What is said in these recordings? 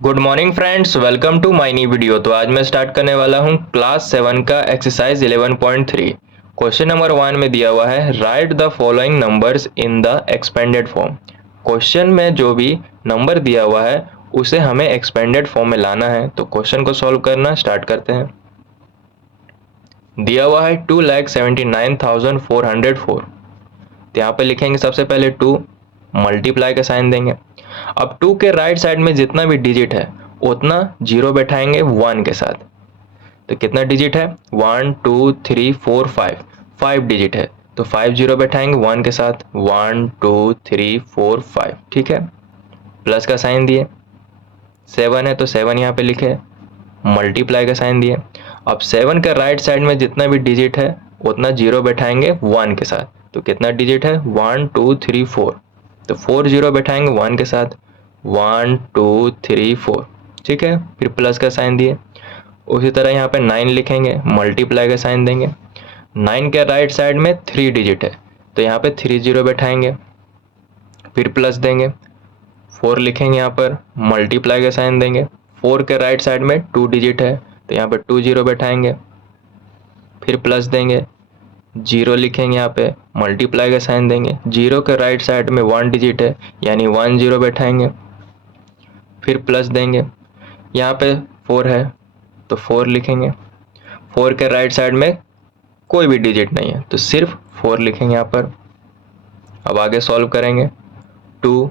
Good morning friends, welcome to my new video. तो आज मैं स्टार्ट करने वाला हूं क्लास 7 का एक्सरसाइज 11.3। क्वेश्चन नंबर 1 में दिया हुआ है right the following numbers in the expanded form. Question में जो भी नंबर दिया हुआ है उसे हमें एक्सपेंडेड फॉर्म में लाना है। तो क्वेश्चन को सॉल्व करना स्टार्ट करते हैं। दिया हुआ है 2,79,404। तो यहाँ पे लिखेंगे सबसे पहले 2, मल्टीप्लाई का साइन देंगे। अब 2 के राइट साइड में जितना भी डिजिट है उतना जीरो बैठाएंगे 1 के साथ। तो कितना डिजिट है 1 2 3 4 5, 5 डिजिट है तो 5 जीरो बैठाएंगे 1 के साथ 1 2 3 4 5। ठीक है, प्लस का साइन दिए। 7 है तो 7 यहाँ पे लिखे, मल्टीप्लाई का साइन दिए। अब 7 का राइट साइड में जितना भी डिजिट है उतना जीरो बैठाएंगे 1 के साथ। तो कितना डिजिट है 1 2 3 4, तो 4 जीरो बैठाएंगे 1 के साथ 1 2 3 4। ठीक है, फिर प्लस का साइन दिए। उसी तरह यहाँ पे 9 लिखेंगे, मल्टीप्लाई का साइन देंगे। 9 के राइट साइड में 3 डिजिट है तो यहाँ पे 3 जीरो बैठाएंगे, फिर प्लस देंगे। 4 लिखेंगे यहाँ पर, मल्टीप्लाई का साइन देंगे। 4 के राइट साइड में 2 डिजिट है तो यहाँ पे 2 जीरो बैठाएंगे, फिर प्लस देंगे। 0 लिखेंगे यहाँ पे, मल्टीप्लाई का साइन देंगे। 0 के राइट साइड में 1 डिजिट है यानी 1 जीरो बैठाएंगे, फिर प्लस देंगे। यहाँ पे 4 है तो 4 लिखेंगे। 4 के राइट साइड में कोई भी डिजिट नहीं है तो सिर्फ 4 लिखेंगे यहाँ पर। अब आगे सॉल्व करेंगे। 2,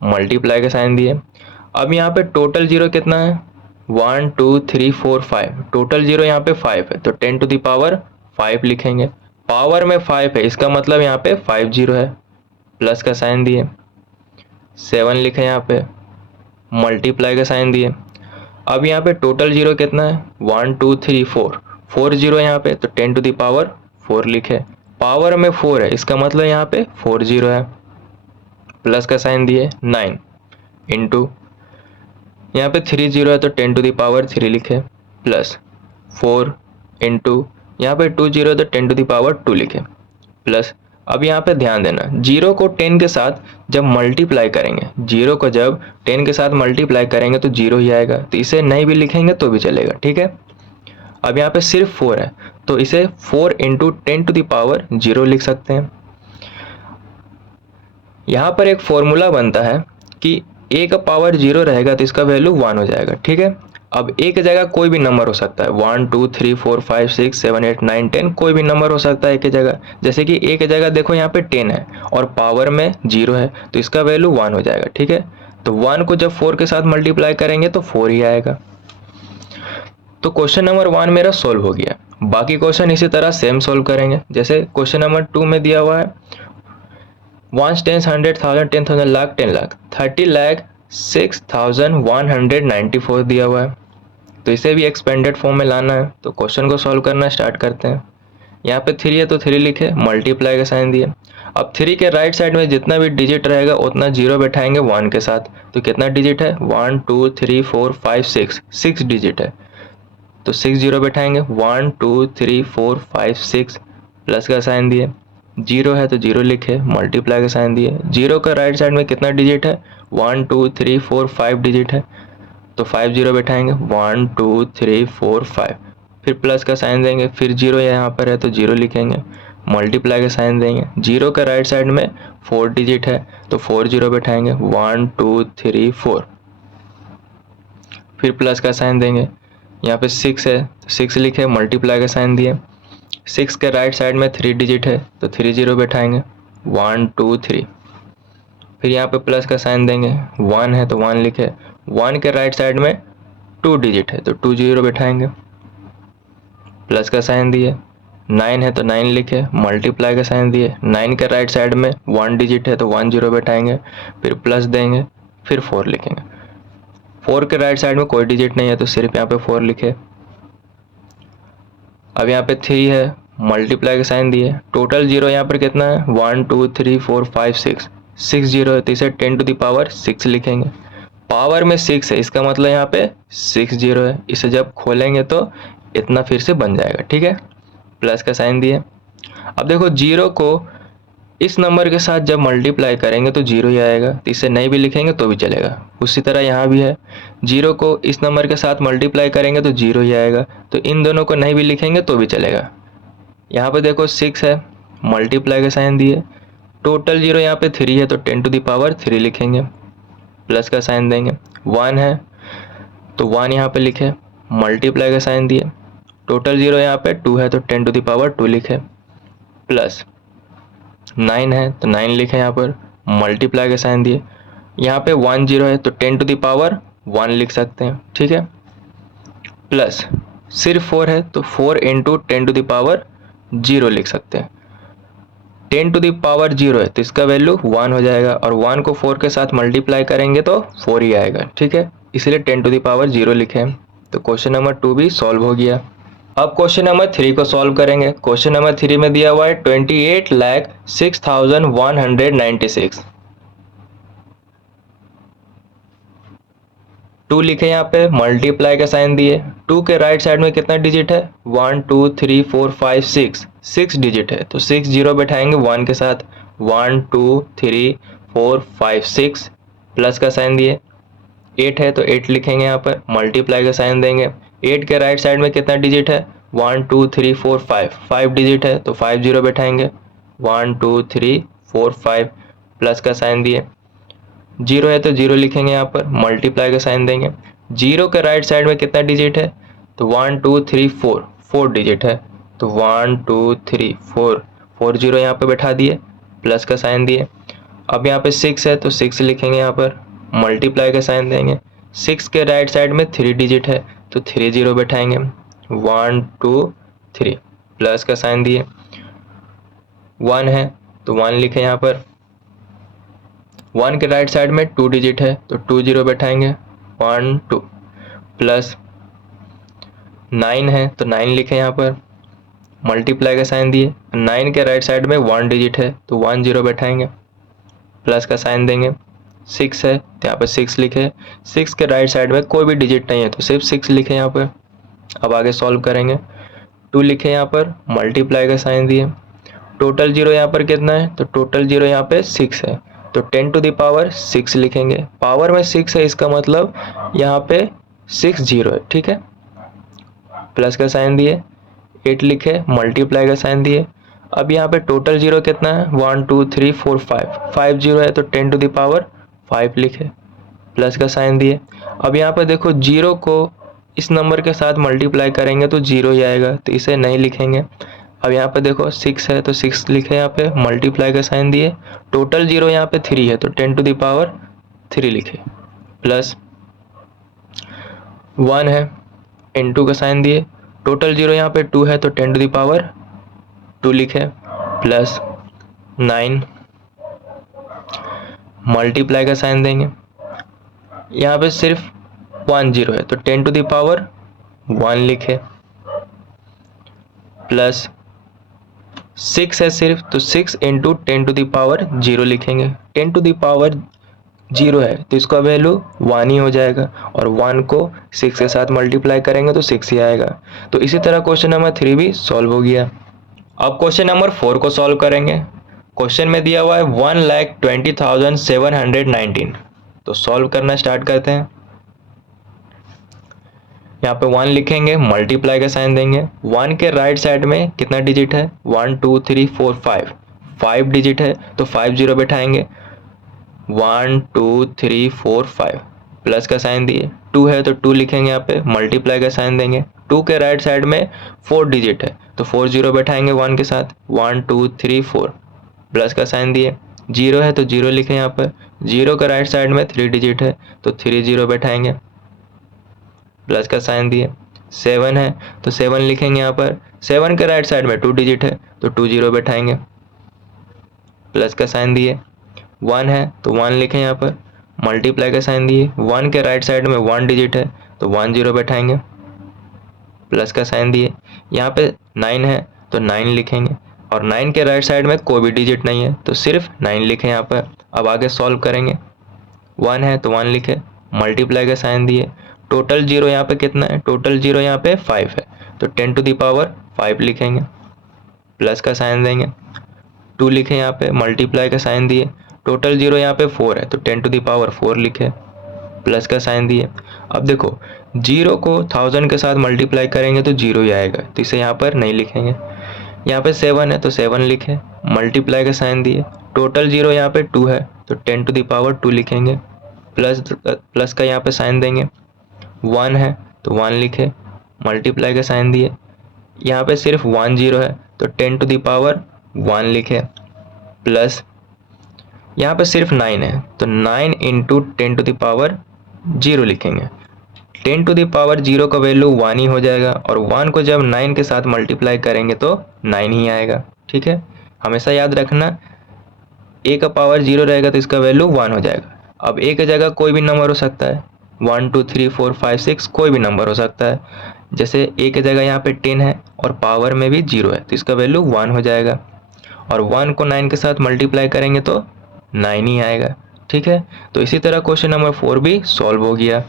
मल्टीप्लाई का साइन दिए। अब यहाँ पे टोटल जीरो कितना है 1 2 3 4 5, टोटल जीरो यहाँ पे 5 है तो 10 टू द पावर 5 लिखेंगे। पावर में 5 है इसका मतलब यहाँ पे 5 जीरो है, प्लस का साइन दिए। 7 लिखे यहाँ पे, मल्टीप्लाई का साइन दिए। अब यहाँ पे टोटल जीरो कितना है 1 2 3 4, 4 जीरो यहाँ पे तो 10 टू द पावर 4 लिखे। पावर में 4 है इसका मतलब यहाँ पे 4 जीरो है, प्लस का साइन दिए। 9 इंटू यहाँ पे 3 जीरो है तो 10 टू द पावर 3 लिखे, प्लस 4 इंटू यहाँ पे 2 जीरो है तो 10 टू द पावर 2 लिखे, प्लस। अब यहाँ पे ध्यान देना, जीरो को 10 के साथ जब मल्टीप्लाई करेंगे, जीरो को जब 10 के साथ मल्टीप्लाई करेंगे तो जीरो ही आएगा, तो इसे नहीं भी लिखेंगे तो भी चलेगा। ठीक है, अब यहाँ पे सिर्फ 4 है तो इसे 4 इंटू 10 टू द पावर 0 लिख सकते हैं। यहाँ पर एक फॉर्मूला बनता है कि a का पावर 0 रहेगा तो इसका वैल्यू 1 हो जाएगा। ठीक है, अब a की जगह कोई भी नंबर हो सकता है, 1 2 3 4 5 6 7 8 9 10, कोई भी नंबर हो सकता है a की जगह। जैसे कि a की जगह देखो यहाँ पे 10 है और पावर में 0 है तो इसका वैल्यू 1 हो जाएगा। ठीक है, तो 1 को जब 4 के साथ मल्टीप्लाई करेंगे तो 4 ही आएगा। तो क्वेश्चन नंबर 1 मेरा सोल्व हो गया। बाकी क्वेश्चन इसी तरह सेम सोल्व करेंगे। जैसे क्वेश्चन नंबर 2 में दिया हुआ है 1 10 100 1000 10,000 लाख 10 लाख 30 लाख 6,194 दिया हुआ है, तो इसे भी एक्सपेंडेड फॉर्म में लाना है। तो क्वेश्चन को सॉल्व करना स्टार्ट करते हैं। यहाँ पे 3 है तो 3 लिखे, मल्टीप्लाई का साइन दिए। अब 3 के राइट साइड में जितना भी डिजिट रहेगा उतना जीरो बैठाएंगे 1 के साथ। तो कितना डिजिट है 1 2 3 4 5 6, 6 डिजिट है तो 6 जीरो बैठाएंगे 1 2 3 4 5 6, प्लस का साइन दिए। 0 है तो 0 लिखे, मल्टीप्लाई का साइन दिए। 0 का राइट साइड में कितना डिजिट है 1 2 3 4 5 डिजिट है तो 5 जीरो बैठाएंगे 1 2 3 4 5, फिर प्लस का साइन देंगे। फिर 0 यहाँ पर है तो 0 लिखेंगे, मल्टीप्लाई का साइन देंगे। 0 का राइट साइड में 4 डिजिट है तो 4 जीरो बैठाएंगे 1 2 3 4, फिर प्लस का साइन देंगे। यहाँ पे 6 है तो 6 लिखे, मल्टीप्लाई का साइन दिए। 6 के राइट साइड में 3 डिजिट है तो 3 जीरो बैठाएंगे 1 2 3, फिर यहाँ पे प्लस का साइन देंगे। 1 है तो 1 लिखे, 1 के राइट साइड में 2 डिजिट है तो 2 जीरो बैठाएंगे, प्लस का साइन दिए। 9 है तो 9 लिखे, मल्टीप्लाई का साइन दिए। 9 के राइट साइड में 1 डिजिट है तो 1 जीरो बैठाएंगे, फिर प्लस देंगे, फिर 4 लिखेंगे। 4 के राइट साइड में कोई डिजिट नहीं है तो सिर्फ यहाँ पे 4 लिखे। अब यहाँ पे 3 है, मल्टीप्लाई का साइन दिए। टोटल जीरो यहाँ पर कितना है 1 2 3 4 5 6, 6 जीरो है तो इसे 10 टू द पावर 6 लिखेंगे। पावर में 6 है इसका मतलब यहाँ पे 6 जीरो है, इसे जब खोलेंगे तो इतना फिर से बन जाएगा। ठीक है, प्लस का साइन दिए। अब देखो जीरो को इस नंबर के साथ जब मल्टीप्लाई करेंगे तो जीरो ही आएगा, तो इसे नहीं भी लिखेंगे तो भी चलेगा। उसी तरह यहाँ भी है, जीरो को इस नंबर के साथ मल्टीप्लाई करेंगे तो जीरो ही आएगा, तो इन दोनों को नहीं भी लिखेंगे तो भी चलेगा। यहाँ पे देखो 6 है, मल्टीप्लाई का साइन दिए, टोटल जीरो यहाँ पे 3 है तो 10 टू द पावर 3 लिखेंगे, प्लस का साइन देंगे। 1 है तो 1 यहाँ पे लिखे, मल्टीप्लाई का साइन दिए, टोटल जीरो यहाँ पे 2 है तो 10 टू द पावर 2 लिखे, प्लस 9 है तो 9 लिखे यहाँ पर, मल्टीप्लाई का साइन दिए, यहाँ पे 1 0 है तो 10 टू द पावर 1 लिख सकते हैं, ठीक है। प्लस सिर्फ 4 है तो 4 इंटू 10 टू द पावर 0 लिख सकते हैं। 10 टू द पावर 0 है तो इसका वैल्यू 1 हो जाएगा, और 1 को 4 के साथ मल्टीप्लाई करेंगे तो 4 ही आएगा, ठीक है। इसलिए 10 टू द पावर 0 लिखे। तो क्वेश्चन नंबर 2 भी सॉल्व हो गया। अब क्वेश्चन नंबर 3 को सॉल्व करेंगे। क्वेश्चन नंबर 3 में दिया हुआ है 28,06,196। 2 लिखे यहाँ पे, मल्टीप्लाई का साइन दिए, 2 के राइट साइड में कितना डिजिट है, 1 2 3 4 5 6 डिजिट है, तो 6 जीरो बैठाएंगे 1 के साथ, 1 2 3 4 5 6, प्लस का साइन दिए। 8 है तो 8 लिखेंगे यहाँ पर, मल्टीप्लाई का साइन देंगे। 8 के राइट साइड में कितना डिजिट है, 1 2 3 4 5 डिजिट है तो 5 जीरो बैठाएंगे, 1 2 3 4 5, प्लस का साइन दिए। 0 है तो 0 लिखेंगे यहाँ पर, मल्टीप्लाई का साइन देंगे। 0 के राइट साइड में कितना डिजिट है, तो 1 2 3 4 डिजिट है, तो 1 2 3 4 जीरो यहाँ पे बैठा दिए, प्लस का साइन दिए। अब यहाँ पे 6 है तो 6 लिखेंगे यहाँ पर, मल्टीप्लाई का साइन देंगे। 6 के राइट साइड में 3 डिजिट है तो 3 जीरो बैठाएंगे, 1 2 3, प्लस का साइन दिए। 1 है तो 1 लिखे यहाँ पर, 1 के राइट साइड में 2 डिजिट है तो 2 जीरो बैठाएंगे, 1 2, प्लस 9 है तो 9 लिखे यहाँ पर, मल्टीप्लाई का साइन दिए। 9 के राइट साइड में 1 डिजिट है तो 1 जीरो बैठाएंगे, प्लस का साइन देंगे। 6 है तो यहाँ पर 6 लिखे, 6 के राइट साइड में कोई भी डिजिट नहीं है तो सिर्फ 6 लिखे यहाँ पर। अब आगे सॉल्व करेंगे। 2 लिखे यहाँ पर, मल्टीप्लाई का साइन दिए, टोटल जीरो यहाँ पर कितना है, तो टोटल जीरो यहाँ पे 6 है तो 10 टू द पावर 6 लिखेंगे। पावर में 6 है, इसका मतलब यहाँ पे 6 जीरो है, ठीक है। प्लस का साइन दिए, 8 लिखे, मल्टीप्लाई का साइन दिए। अब यहाँ पे टोटल जीरो कितना है, 1 2 3 4 5 जीरो है तो 10 टू द पावर 5 लिखे, प्लस का साइन दिए। अब यहाँ पे देखो जीरो को इस नंबर के साथ मल्टीप्लाई करेंगे तो जीरो ही आएगा, तो इसे नहीं लिखेंगे। अब यहाँ पे देखो 6 है तो 6 लिखे यहाँ पे, मल्टीप्लाई का साइन दिए। टोटल जीरो यहाँ पे 3 है तो 10 टू द पावर 3 लिखे, प्लस 1 है, इनटू का साइन दिए। टोटल जीरो यहाँ पे 2 है तो 10 टू द पावर 2 लिखे, प्लस 9, मल्टीप्लाई का साइन देंगे। यहाँ पे सिर्फ 1 जीरो है तो 10 टू द पावर 1 लिखे, प्लस 6 है सिर्फ तो 6 इंटू 10 टू द पावर 0 लिखेंगे। 10 टू द पावर 0 है तो इसका वैल्यू 1 ही हो जाएगा, और 1 को 6 के साथ मल्टीप्लाई करेंगे तो 6 ही आएगा। तो इसी तरह क्वेश्चन नंबर 3 भी सॉल्व हो गया। अब क्वेश्चन नंबर 4 को सॉल्व करेंगे। क्वेश्चन में दिया हुआ है 1,20,719। तो सॉल्व करना स्टार्ट करते हैं। यहाँ पे 1 लिखेंगे, मल्टीप्लाई का साइन देंगे। 1 के राइट साइड में कितना डिजिट है, 1 2 3 4 5 डिजिट है तो 5 जीरो बैठाएंगे, 1 2 3 4 5, प्लस का साइन दिए। 2 है तो 2 लिखेंगे यहाँ पे, मल्टीप्लाई का साइन देंगे। 2 के राइट साइड में 4 डिजिट है तो 4 जीरो बैठाएंगे 1 के साथ, 1 2 3 4, प्लस का साइन दिए। 0 है तो 0 लिखे यहाँ पर, 0 का राइट साइड में 3 डिजिट है तो 3 जीरो बैठाएंगे, प्लस का साइन दिए। 7 है तो 7 लिखेंगे यहाँ पर, 7 के राइट साइड में 2 डिजिट है तो 2 जीरो बैठाएंगे, प्लस का साइन दिए। 1 है तो 1 लिखें यहाँ पर, मल्टीप्लाई का साइन दिए। 1 के राइट साइड में 1 डिजिट है तो 1 जीरो बैठाएंगे, प्लस का साइन दिए। यहाँ पे 9 है तो 9 लिखेंगे, और 9 के राइट साइड में कोई भी डिजिट नहीं है तो सिर्फ 9 लिखें यहाँ पर। अब आगे सॉल्व करेंगे। 1 है तो 1 लिखे, मल्टीप्लाई का साइन दिए। टोटल जीरो यहाँ पे कितना है, टोटल जीरो यहाँ पे 5 है तो 10 टू द पावर 5 लिखेंगे, प्लस का साइन देंगे। 2 लिखे यहाँ पे, मल्टीप्लाई का साइन दिए, टोटल 0 यहाँ पे 4 है तो 10 टू द पावर 4 लिखे, प्लस का साइन दिए। अब देखो 0 को 1000 के साथ मल्टीप्लाई करेंगे तो 0 ही आएगा, तो इसे यहाँ पर नहीं लिखेंगे। यहाँ पे 7 है तो 7 लिखे, मल्टीप्लाई का साइन दिए, टोटल 0 यहाँ पे 2 है तो 10 टू द पावर 2 लिखेंगे, प्लस का यहाँ पे साइन देंगे। 1 है तो 1 लिखे, मल्टीप्लाई का साइन दिए, यहाँ पे सिर्फ 1 0 है तो 10 टू द पावर 1 लिखे, प्लस यहाँ पे सिर्फ 9 है तो 9 इंटू 10 टू द पावर 0 लिखेंगे। 10 टू द पावर 0 का वैल्यू 1 ही हो जाएगा, और 1 को जब 9 के साथ मल्टीप्लाई करेंगे तो 9 ही आएगा। ठीक है, हमेशा याद रखना a का पावर 0 रहेगा तो इसका वैल्यू 1 हो जाएगा। अब a की जगह कोई भी नंबर हो सकता है, 1 2 3 4 5 6 कोई भी नंबर हो सकता है। जैसे a की जगह यहाँ पे 10 है और पावर में भी 0 है तो इसका वैल्यू 1 हो जाएगा, और 1 को 9 के साथ मल्टीप्लाई करेंगे तो 9 ही आएगा। ठीक है, तो इसी तरह क्वेश्चन नंबर 4 भी सॉल्व हो गया।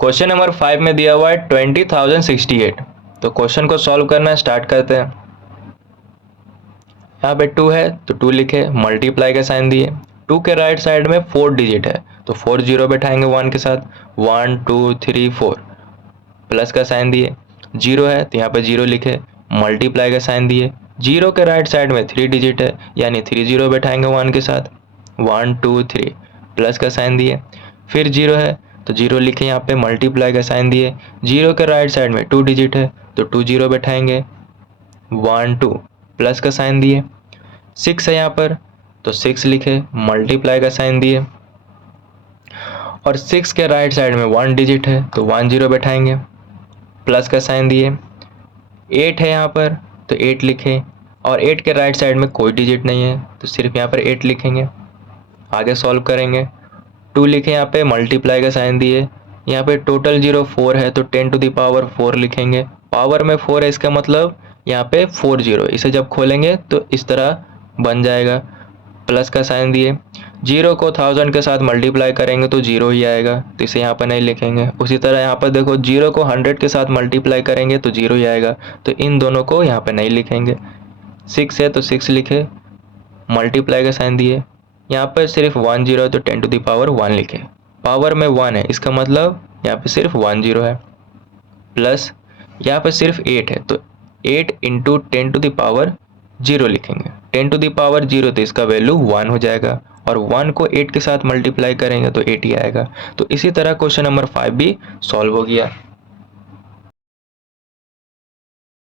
क्वेश्चन नंबर 5 में दिया हुआ है 20,068। तो क्वेश्चन को सॉल्व करना स्टार्ट करते हैं। यहाँ पे 2 है तो 2 लिखे, मल्टीप्लाई का साइन दिए, 2 के राइट साइड में 4 डिजिट है तो 4 0 बैठाएंगे 1 के साथ, 1 2 3 4, प्लस का साइन दिए, 0 है तो यहाँ पे 0 लिखे, मल्टीप्लाई का साइन दिए, 0 के राइट साइड में 3 डिजिट है यानी 3 0 बैठाएंगे 1 के साथ, 1 2 3, प्लस का साइन दिए, फिर 0 है तो 0 लिखे, यहाँ पे मल्टीप्लाई का साइन दिए, 0 के राइट साइड में 2 डिजिट है तो 2 0 बैठाएंगे, 1 2, प्लस का साइन दिए, 6 है यहाँ पर तो 6 लिखे, मल्टीप्लाई का साइन दिए, और 6 के राइट साइड में 1 डिजिट है तो 1 0 बैठाएंगे, प्लस का साइन दिए, 8 है यहाँ पर तो 8 लिखे, और 8 के राइट साइड में कोई डिजिट नहीं है तो सिर्फ यहाँ पर 8 लिखेंगे। आगे सॉल्व करेंगे, 2 लिखे, यहाँ पे मल्टीप्लाई का साइन दिए, यहाँ पे टोटल 0 4 है तो 10 टू द पावर 4 लिखेंगे, पावर में 4 है इसका मतलब यहाँ पे 4 0, इसे जब खोलेंगे तो इस तरह बन जाएगा, प्लस का साइन दिए, 0 को 1000 के साथ मल्टीप्लाई करेंगे तो 0 ही आएगा तो इसे यहाँ पर नहीं लिखेंगे। उसी तरह यहाँ पर देखो 0 को 100 के साथ मल्टीप्लाई करेंगे तो 0 ही आएगा तो इन दोनों को यहाँ पर नहीं लिखेंगे। 6 है तो 6 लिखे, मल्टीप्लाई का साइन दिए, यहाँ पर सिर्फ 1 0 है तो 10 टू द पावर 1 लिखे, पावर में 1 है इसका मतलब यहाँ पे सिर्फ 1 0 है, प्लस यहाँ पे सिर्फ 8 है तो 8 इंटू 10 टू द पावर 0 लिखेंगे, 10 टू द पावर 0 तो इसका वैल्यू 1 हो जाएगा, और 1 को 8 के साथ मल्टीप्लाई करेंगे तो 8 ही आएगा। तो इसी तरह क्वेश्चन नंबर 5 भी सॉल्व हो गया।